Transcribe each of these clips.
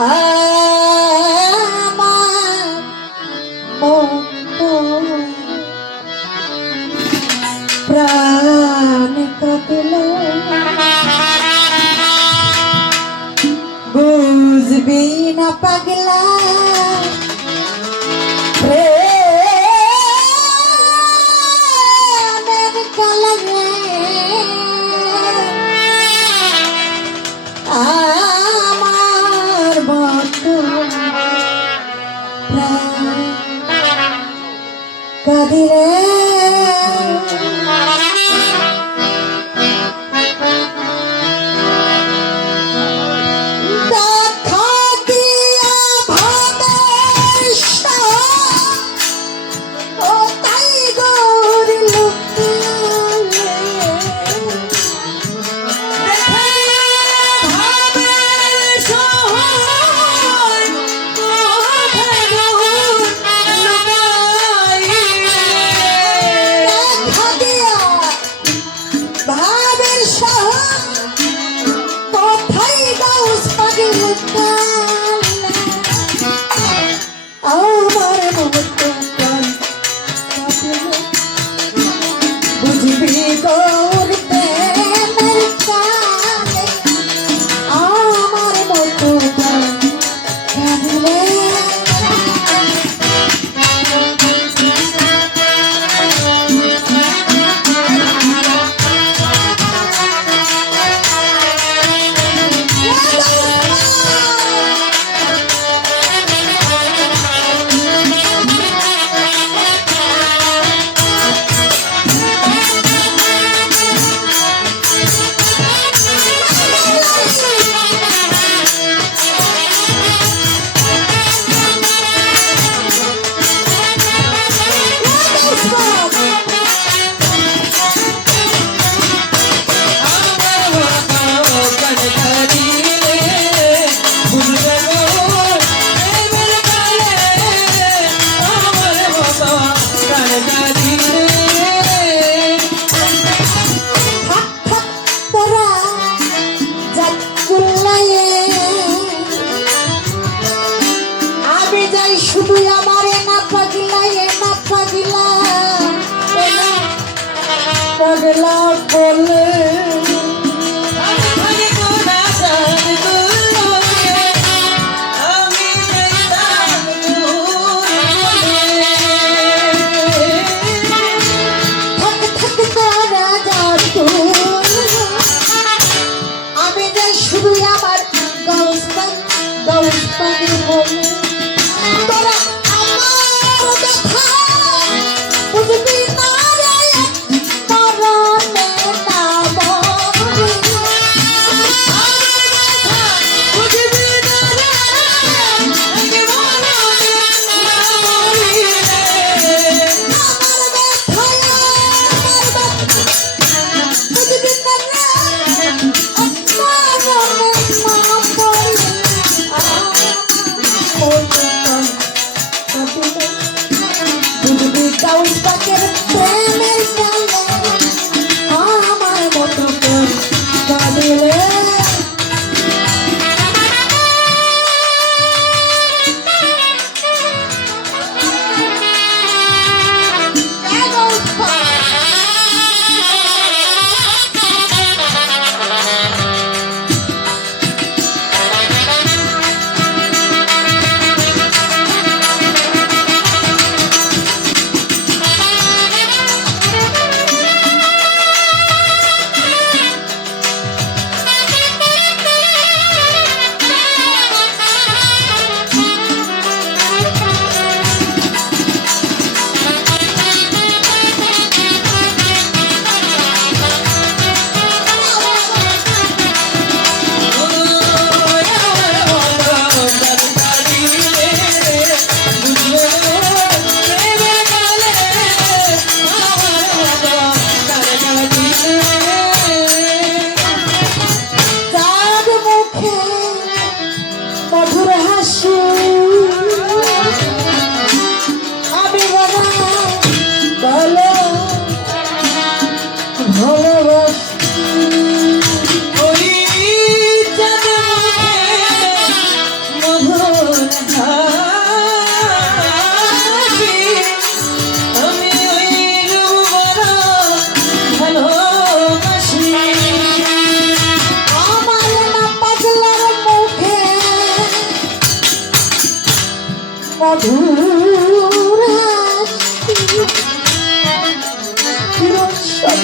আমার মতো প্রাণ কাঁদিল বুঝবি না পাগলা প্রেমের কালারে আমার মতো প্রাণ কাঁদিলে শুধু আমারে না পাগলা পাগলা বলে আমি যাই শুধু আমার গাউস পাগল বলে তোরা আমার দেখা বুঝবি না রে মরণে না মরি বুঝবি না রে মরণে না মরি আমার ব্যথা বুঝবি না রে মরণে না মরি মধুর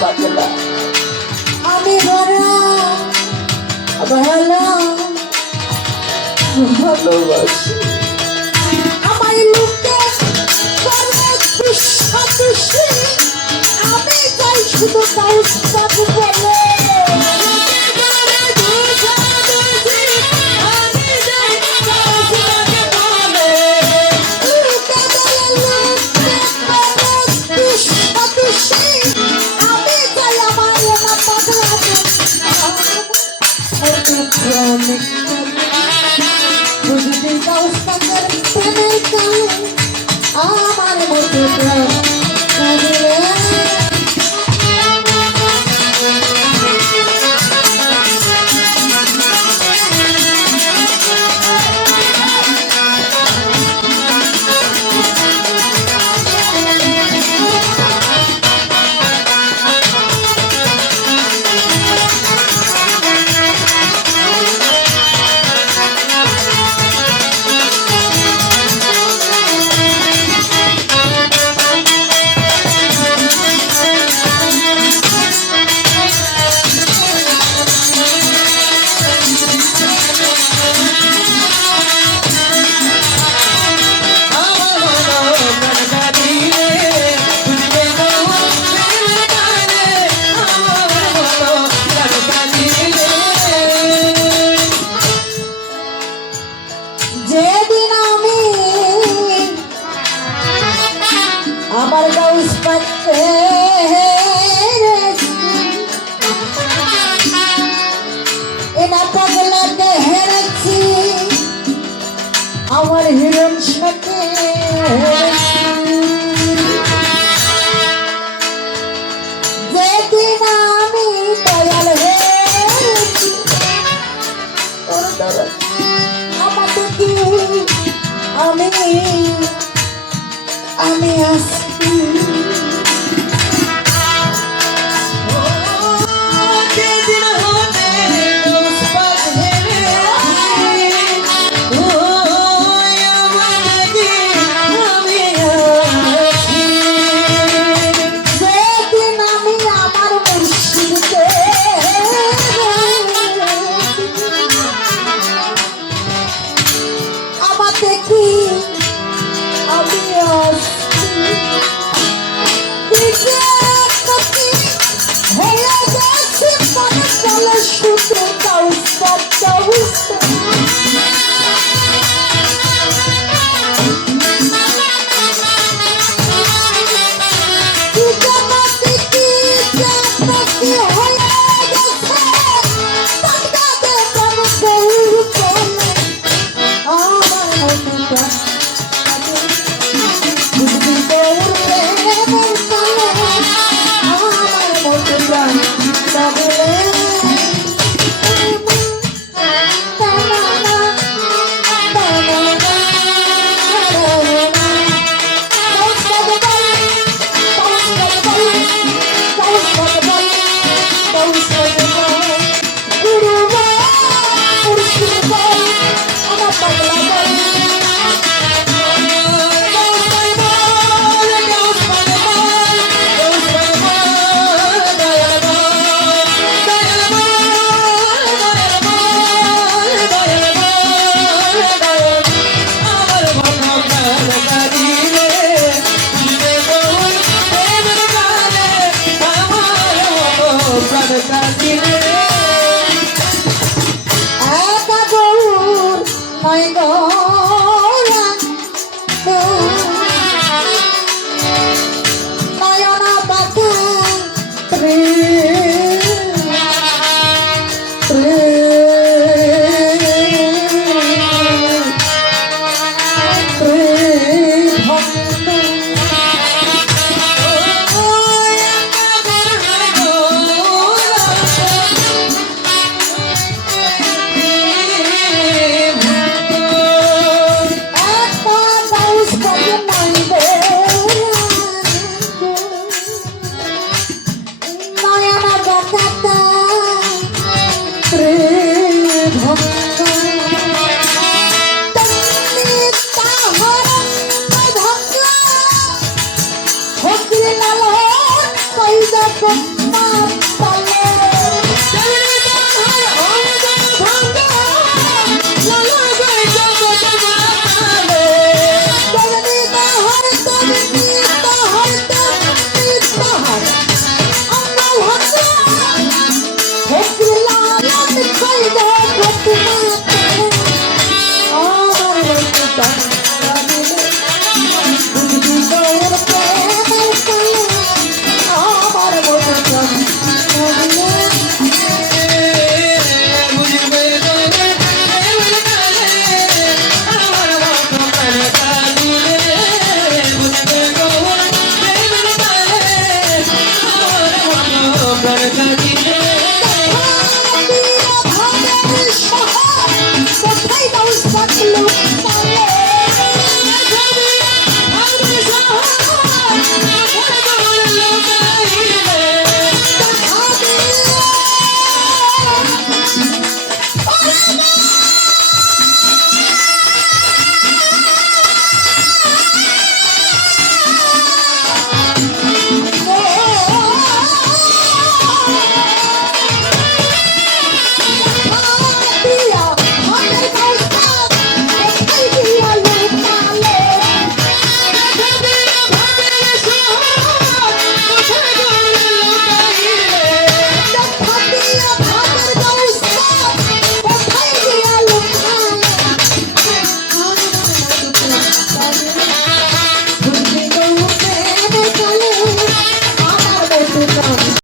পাগলা আমি ভরা ভালো ভালোবাসি আমার লোকে সর্বদুষি আমি চাই শুধু তাই বলে আমার মতো যেদিন আমি আমার গাউস পাচ্ছে এনা পাগলাকে হেরেছি আমার হিরণ সাথে যেদিন আমি দয়াল হেরেছি আমি আমি আসছি সেদিন আমি আমার মুর্শিদকে আমার দেখি আমি হয়ে গেছে মনে চলে শুধু তোমার তলে তেমনি তাহার তেমনি তাহার তেমনি তাহার আঙ্গল হাতে হেসে লালন কইবে তোমাকে আমার রূপটা লাগিলে বুঝবি তোর প্রেমের কালে আমার রূপটা লাগিলে কোথায় দাও থাকলো